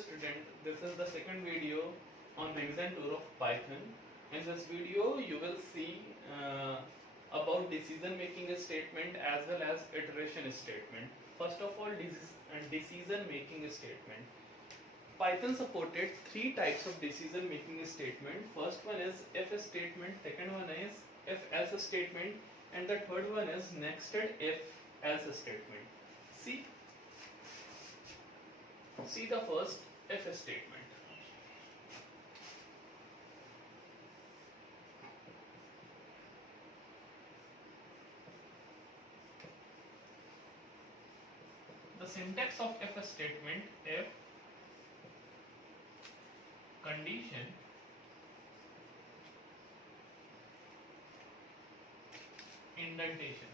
student, this is the second video on revision tour of Python. In this video you will see about decision making statement as well as iteration statement. First of all, decision making statement. Python supported three types of decision making statement. First one is if statement, second one is if else statement, and the third one is nested if else statement. See the first if statement. The syntax of if statement: if condition indentation.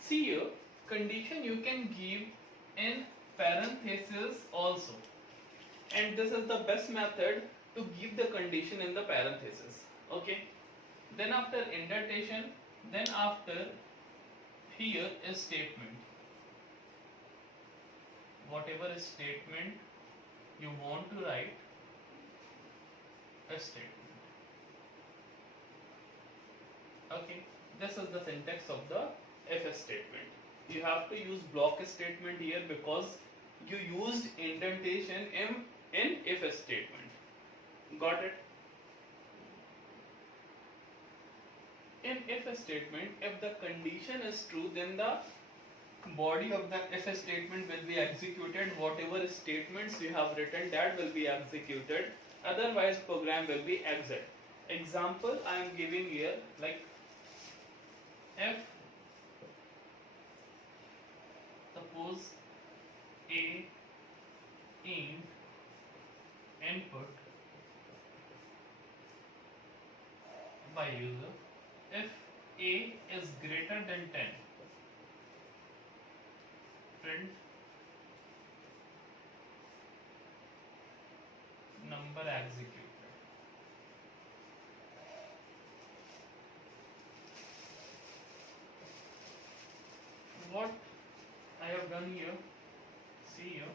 See here, condition you can give in parenthesis also, and this is the best method to give the condition in the parenthesis. Okay, then after indentation, then after here is statement. Whatever statement you want to write, a statement. Okay, this is the syntax of the if statement. You have to use block statement here because you used indentation in if statement. Got it? In if statement, if the condition is true, then the body of the if statement will be executed. Whatever statements you have written, that will be executed. Otherwise, program will be exit. Example I am giving here, like if suppose a int input by user, if a is greater than 10, print number executed. What I have done here, see here,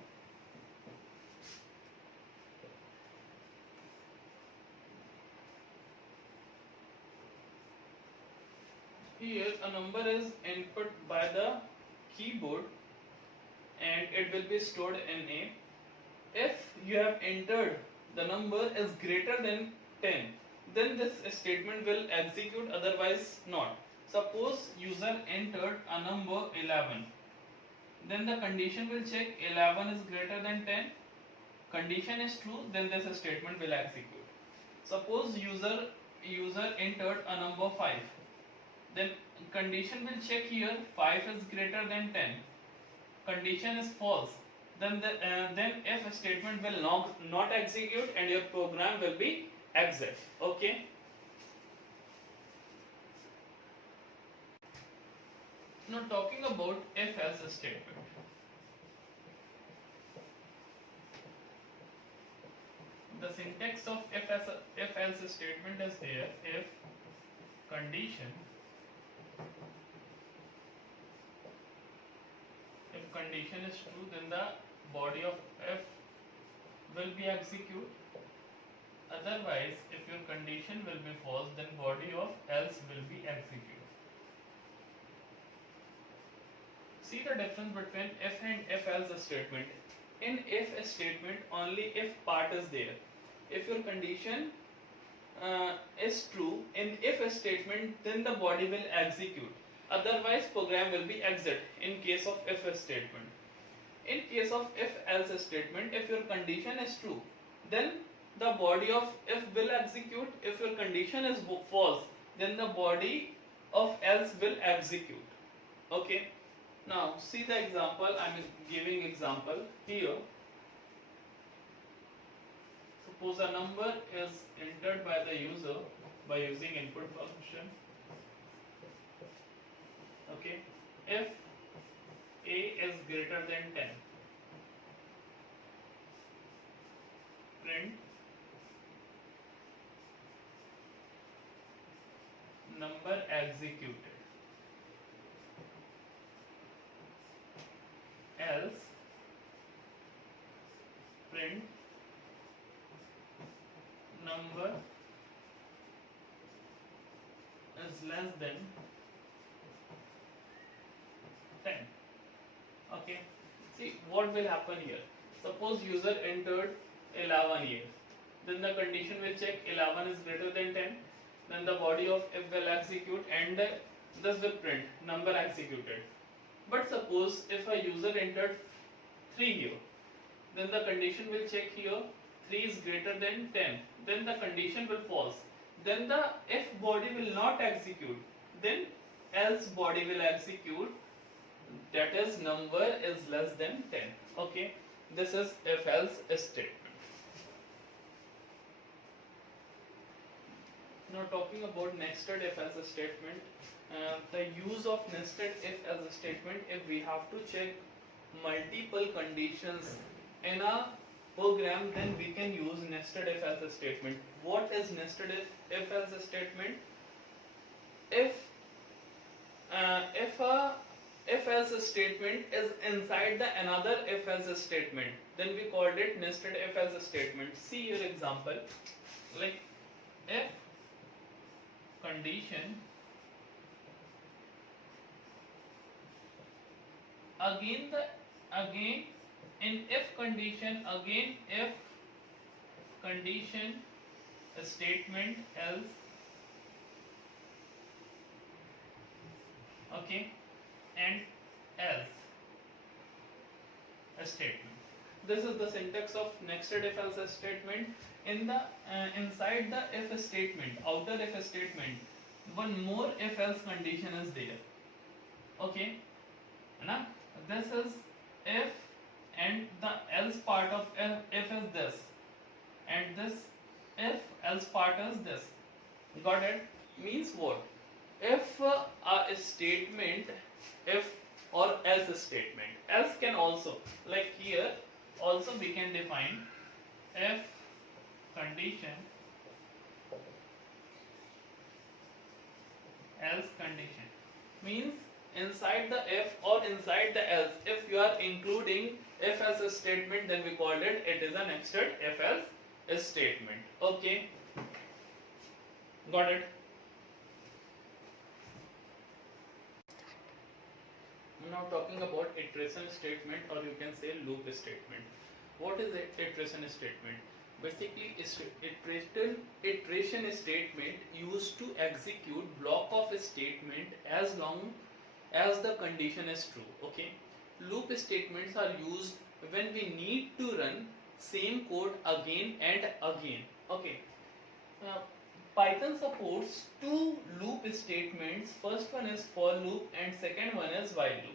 here a number is input by the keyboard and it will be stored in A. If you have entered the number is greater than 10, then this statement will execute, otherwise not. Suppose user entered a number 11, then the condition will check 11 is greater than 10. Condition is true, then this statement will execute. Suppose user entered a number 5, then condition will check here 5 is greater than 10. Condition is false, then if statement will not execute and your program will be exit. Okay. Now talking about if else statement. The syntax of if else statement is here: if condition is true, then the body of if will be execute. Otherwise, if your condition will be false, then body of else will be execute. See the difference between if and if else statement. In if statement, only if part is there. If your condition is true in if statement, then the body will execute. Otherwise, program will be exit in case of if statement. In case of if else statement, if your condition is true, then the body of if will execute. If your condition is false, then the body of else will execute. Okay. Now see the example. I am giving example here. Suppose a number is entered by the user by using input function. Okay, if a is greater than 10, print number executed. Else print number is less than 10. Okay, see what will happen here. Suppose user entered 11 years, then the condition will check 11 is greater than 10, then the body of if will execute and this will print number executed. But suppose if a user entered 3 here, then the condition will check here 3 is greater than 10, then the condition will false, then the if body will not execute, then else body will execute, that is number is less than 10. Okay, this is if else statement. Now talking about nested if else statement, the use of nested if else statement, if we have to check multiple conditions in a program, then we can use nested if else statement. What is nested if else statement? If a if else statement is inside the another if else statement, then we called it nested if else statement. See your example, like if condition again in if condition, again if condition statement else. Okay, and else a statement. This is the syntax of nested if else statement. In the inside the if statement, outer if statement, one more if else condition is there. Okay, na? This is if and the else part of if is this, and this if else part is this. Got it? Means what? If a statement, if or else statement, else can also, like here also we can define if condition else condition, means inside the if or inside the else, if you are including if else statement, then we called it is a nested if else statement. Okay, got it? Now talking about iteration statement, or you can say loop statement. What is iteration statement? Basically, iteration statement used to execute block of statement as long as the condition is true. Okay, loop statements are used when we need to run same code again and again. Okay, Python supports two loop statements. First one is for loop and second one is while loop.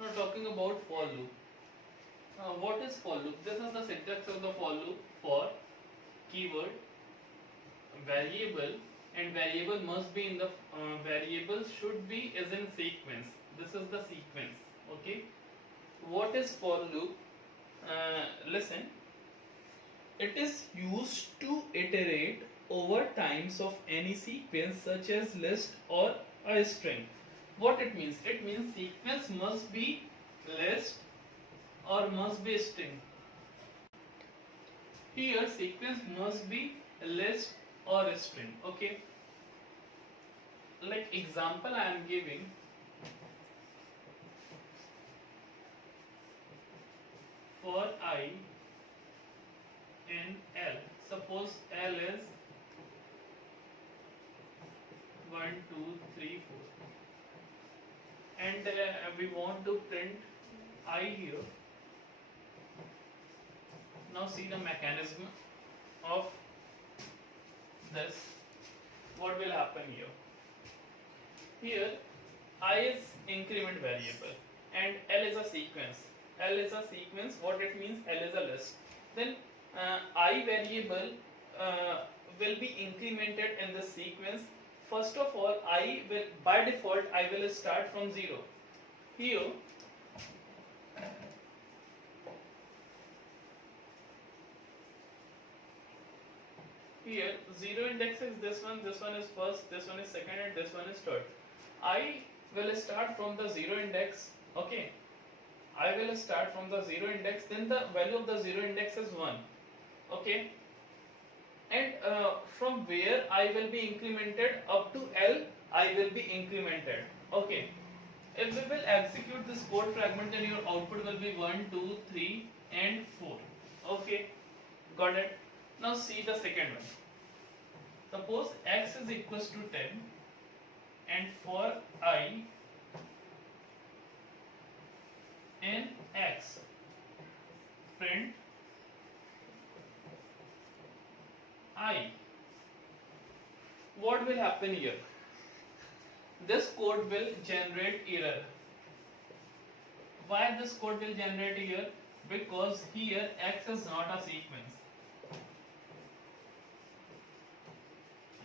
Now talking about for loop. What is for loop? This is the syntax of the for loop. For keyword, variable, and variable must be in the variable should be is in sequence. This is the sequence. Okay. What is for loop? Listen. It is used to iterate over times of any sequence such as list or a string. What it means? It means sequence must be list or must be string. Here sequence must be list or string. Okay. Like example I am giving. For I in L. Suppose L is 1, 2, 3, 4, and we want to print I here. Now see the mechanism of this. What will happen here? Here I is increment variable and L is a sequence. L is a sequence. What it means? L is a list. Then I variable will be incremented in the sequence. First of all, I will by default I will start from 0. Here here 0 index is this one is first, this one is second, and this one is third. I will start from the 0 index. Okay, I will start from the 0 index, then the value of the 0 index is 1. Okay, and from where I will be incremented up to L, I will be incremented. Okay, if we will execute this code fragment, then your output will be 1, 2, 3 and 4. Okay, got it. Now see the second one. Suppose x is equals to 10, and for I in x, print I. What will happen here? This code will generate error. Why this code will generate error? Because here x is not a sequence.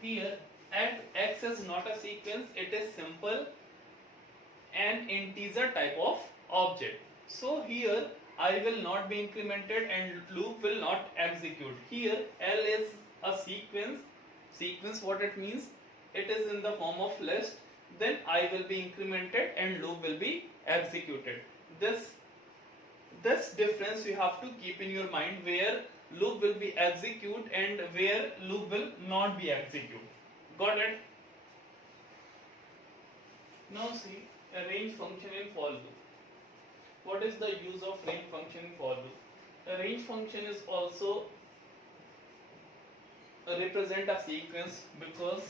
Here at x is not a sequence, it is simple an integer type of object. So here I will not be incremented and loop will not execute. Here L is a sequence. Sequence, what it means? It is in the form of list. Then I will be incremented and loop will be executed. This difference you have to keep in your mind, where loop will be executed and where loop will not be executed. Got it? Now see a range function in for loop. What is the use of range function in for loop? A range function is also represent a sequence because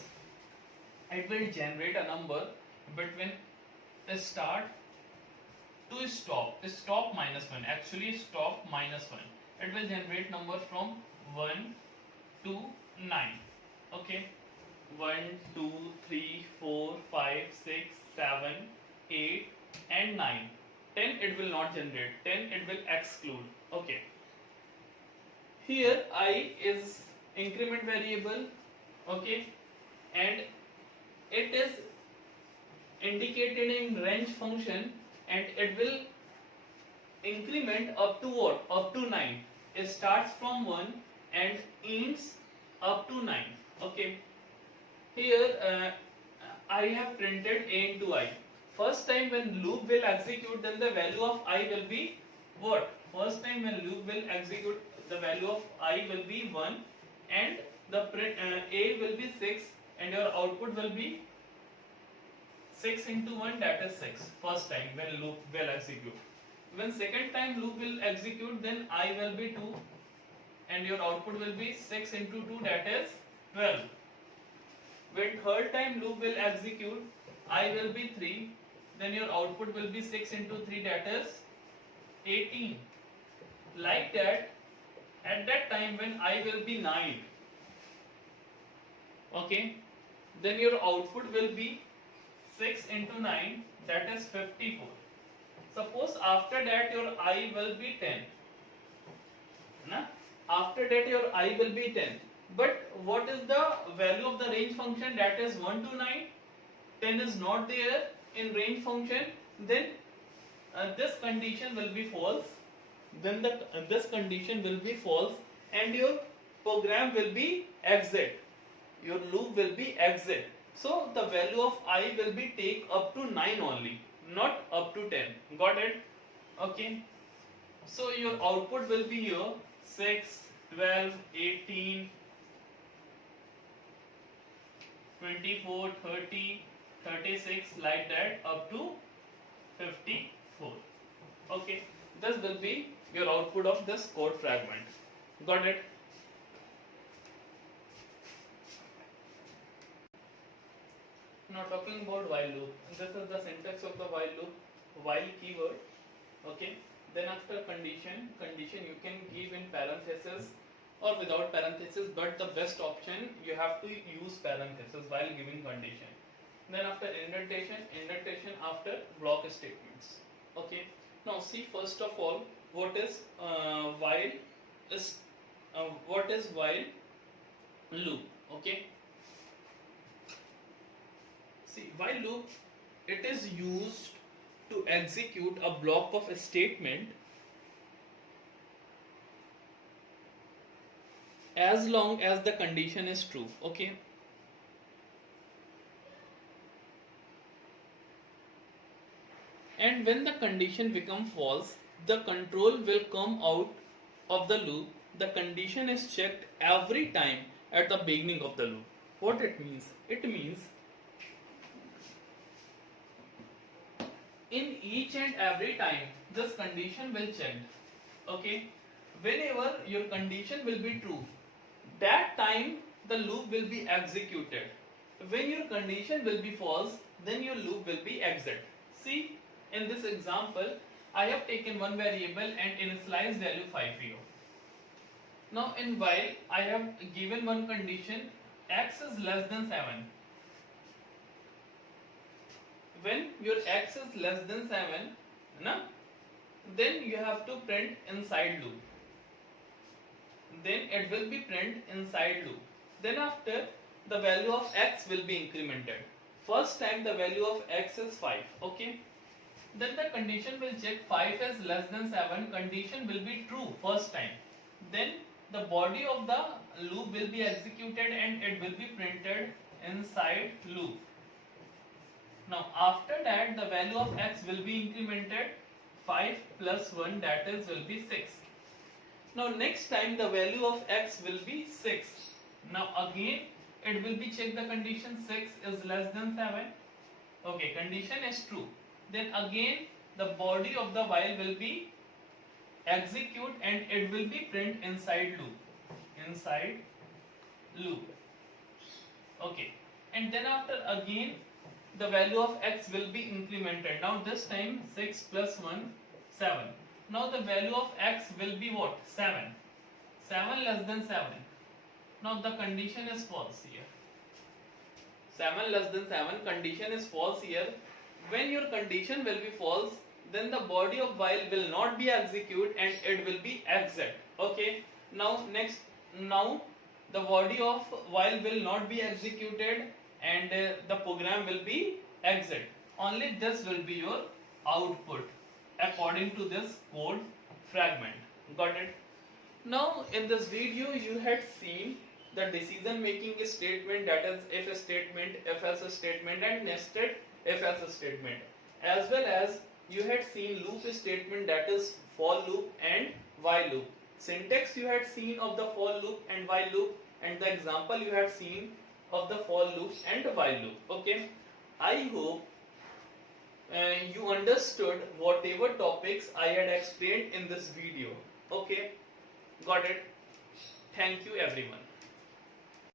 it will generate a number between the start to stop minus 1, actually stop minus 1. It will generate number from 1 to 9. Okay, 1, 2, 3, 4, 5, 6, 7, 8 and 9. 10 it will not generate, 10 it will exclude. Okay, here I is increment variable. Okay, and it is indicated in range function, and it will increment up to what? Up to 9. It starts from 1 and ends up to 9. Okay, here I have printed a into I. First time when loop will execute, then the value of I will be what? First time when loop will execute, the value of I will be 1 and the print a will be 6 and your output will be 6 into 1, that is 6. First time when loop will execute. When second time loop will execute, then I will be 2 and your output will be 6 into 2, that is 12. When third time loop will execute, I will be 3, then your output will be 6 into 3, that is 18. Like that, at that time when I will be 9, okay, then your output will be 6 into 9, that is 54. Suppose after that your I will be 10. Na? After that your I will be 10. But what is the value of the range function? That is 1 to 9. 10 is not there in range function. Then this condition will be false. Then this condition will be false and your program will be exit. Your loop will be exit. So the value of I will be take up to 9 only, not up to 10. Got it? Okay. So your output will be here 6, 12, 18, 24, 30, 36, like that up to 54. Okay. This will be your output of this code fragment. Got it? Now talking about while loop, this is the syntax of the while loop. While keyword, okay. Then after condition you can give in parenthesis or without parenthesis, but the best option you have to use parenthesis while giving condition. Then after indentation after block statements. Okay. Now see, first of all, what is while loop? Okay. See, while loop, it is used to execute a block of a statement as long as the condition is true. Okay. and when the condition become false, the control will come out of the loop. The condition is checked every time at the beginning of the loop. What it means? It means in each and every time this condition will check. Okay, whenever your condition will be true, that time the loop will be executed. When your condition will be false, then your loop will be exit. See, in this example, I have taken one variable and initialized value 5 here. Now in while I have given one condition, x is less than 7. When your x is less than 7, then you have to print inside loop. Then it will be print inside loop. Then after, the value of x will be incremented. First time the value of x is 5. Okay. Then the condition will check 5 is less than 7. Condition will be true first time. Then the body of the loop will be executed and it will be printed inside loop. Now after that the value of x will be incremented. 5 plus 1, that is will be 6. Now next time the value of x will be 6. Now again it will be checked the condition 6 is less than 7. Okay, condition is true. Then again the body of the while will be execute and it will be print inside loop. Inside loop. Okay, and then after again the value of x will be incremented. Now this time 6 plus 1, 7. Now the value of x will be what? 7. 7 less than 7. Now the condition is false here. 7 less than 7, condition is false here. When your condition will be false, then the body of while will not be execute and it will be exit. Okay. Now the body of while will not be executed and the program will be exit. Only this will be your output according to this code fragment. Got it? Now in this video you had seen the decision making statement, that is if statement, if else statement and nested if else statement, as well as you had seen loop statement, that is for loop and while loop. Syntax you had seen of the for loop and while loop, and the example you had seen of the for loop and while loop. Okay, I hope you understood whatever topics I had explained in this video. Okay, got it? Thank you everyone.